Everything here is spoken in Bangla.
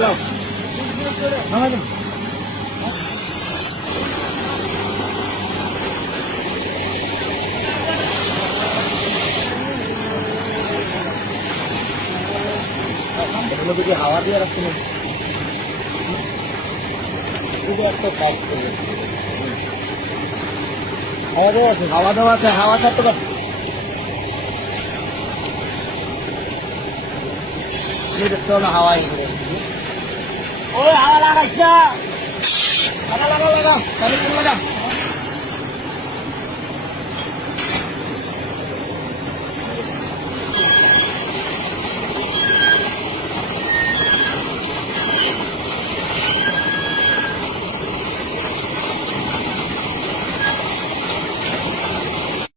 যাও। এগুলো যদি হাওয়া দিয়ে রাখতে একটা হাওয়া দেওয়া আছে হাওয়া ছাড়তে পার দেখতে হলো হাওয়াই para allá. Para, para, para, para.